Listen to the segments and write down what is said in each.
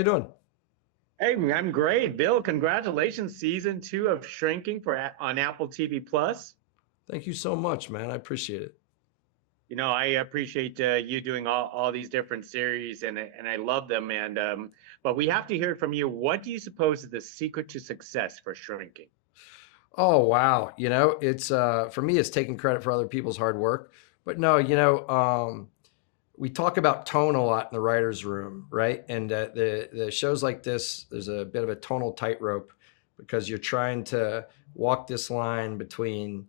you doing? Hey, I'm great. Bill, congratulations. Season 2 of Shrinking on Apple TV Plus. Thank you so much, man. I appreciate it. I appreciate you doing all these different series and I love them. But we have to hear from you. What do you suppose is the secret to success for Shrinking? Oh, wow. It's for me, it's taking credit for other people's hard work. But no, we talk about tone a lot in the writer's room, right? And the shows like this, there's a bit of a tonal tightrope because you're trying to walk this line between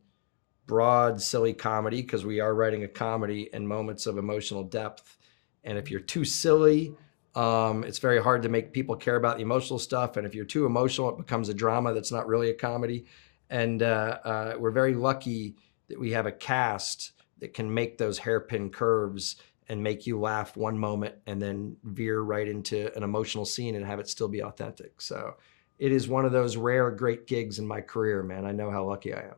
broad, silly comedy, because we are writing a comedy, and moments of emotional depth. And if you're too silly, it's very hard to make people care about the emotional stuff. And if you're too emotional, it becomes a drama that's not really a comedy. And we're very lucky that we have a cast that can make those hairpin curves and make you laugh one moment and then veer right into an emotional scene and have it still be authentic. So it is one of those rare, great gigs in my career, man. I know how lucky I am.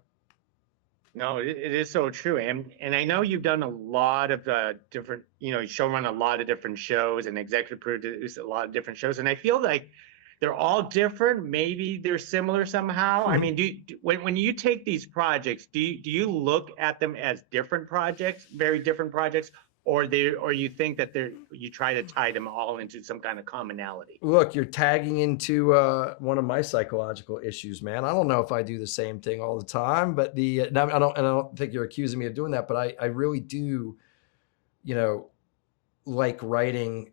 No, it is so true. And I know you've done a lot of different, showrun a lot of different shows and executive produce a lot of different shows. And I feel like they're all different. Maybe they're similar somehow. I mean, when you take these projects, do you look at them as different projects, very different projects, or you think that you try to tie them all into some kind of commonality? Look, you're tagging into one of my psychological issues, man. I don't know if I do the same thing all the time, but I don't think you're accusing me of doing that, but I really do, like writing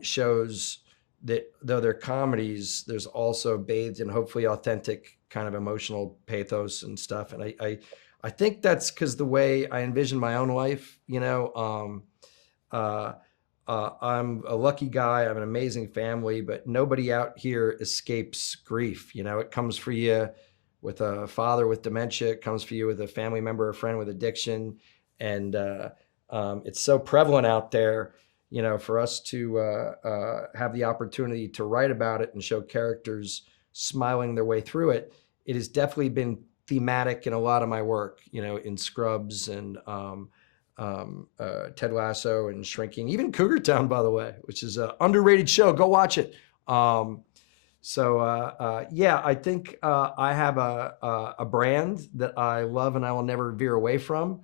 shows that, though they're comedies, there's also bathed in hopefully authentic kind of emotional pathos and stuff. And I think that's because the way I envision my own life, I'm a lucky guy. I have an amazing family, but nobody out here escapes grief. It comes for you with a father with dementia. It comes for you with a family member or friend with addiction. And it's so prevalent out there, for us to have the opportunity to write about it and show characters smiling their way through it. It has definitely been thematic in a lot of my work, in Scrubs and Ted Lasso and Shrinking, even Cougar Town, by the way, which is an underrated show. Go watch it. Yeah, I think I have a brand that I love and I will never veer away from.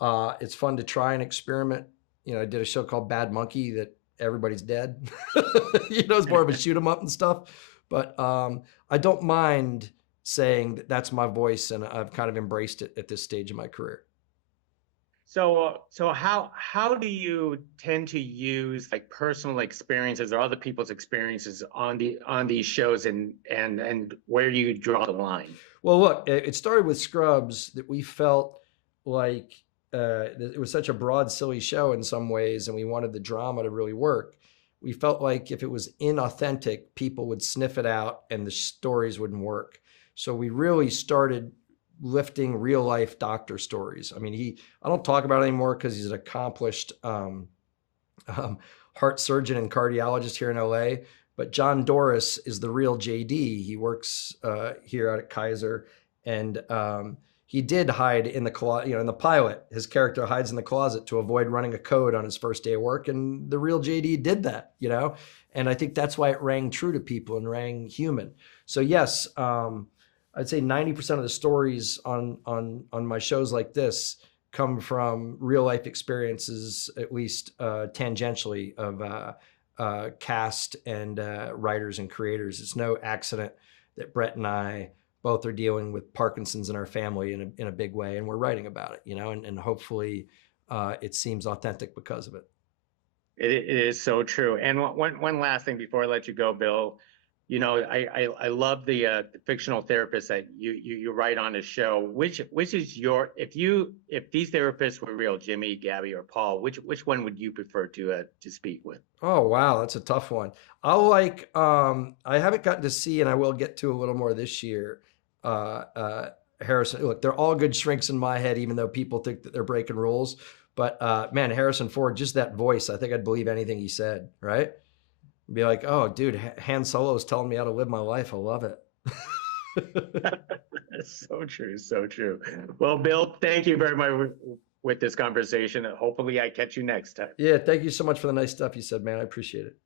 It's fun to try and experiment. I did a show called Bad Monkey that everybody's dead. It's more of a shoot 'em up and stuff. But I don't mind saying that that's my voice, and I've kind of embraced it at this stage of my career. So how do you tend to use like personal experiences or other people's experiences on these shows and where do you draw the line? Well, look, it started with Scrubs that we felt like it was such a broad, silly show in some ways, and we wanted the drama to really work. We felt like if it was inauthentic, people would sniff it out and the stories wouldn't work. So we really started lifting real life doctor stories. I mean, I don't talk about it anymore because he's an accomplished heart surgeon and cardiologist here in LA. But John Doris is the real JD. He works here out at Kaiser, and he did hide in the closet. In the pilot, his character hides in the closet to avoid running a code on his first day of work, and the real JD did that. And I think that's why it rang true to people and rang human. So yes, I'd say 90% of the stories on my shows like this come from real life experiences, at least tangentially, of cast and writers and creators. It's no accident that Brett and I both are dealing with Parkinson's in our family in a big way, and we're writing about it, and hopefully it seems authentic because of it. It is so true. And one last thing before I let you go, Bill. I love the fictional therapist that you write on the show. Which is if these therapists were real, Jimmy, Gabby, or Paul, which one would you prefer to speak with? Oh wow, that's a tough one. I haven't gotten to see, and I will get to a little more this year. Harrison, look, they're all good shrinks in my head, even though people think that they're breaking rules. But man, Harrison Ford, just that voice, I think I'd believe anything he said, right? Be like, oh, dude, Han Solo's telling me how to live my life. I love it. So true, so true. Well, Bill, thank you very much with this conversation. Hopefully I catch you next time. Yeah, thank you so much for the nice stuff you said, man. I appreciate it.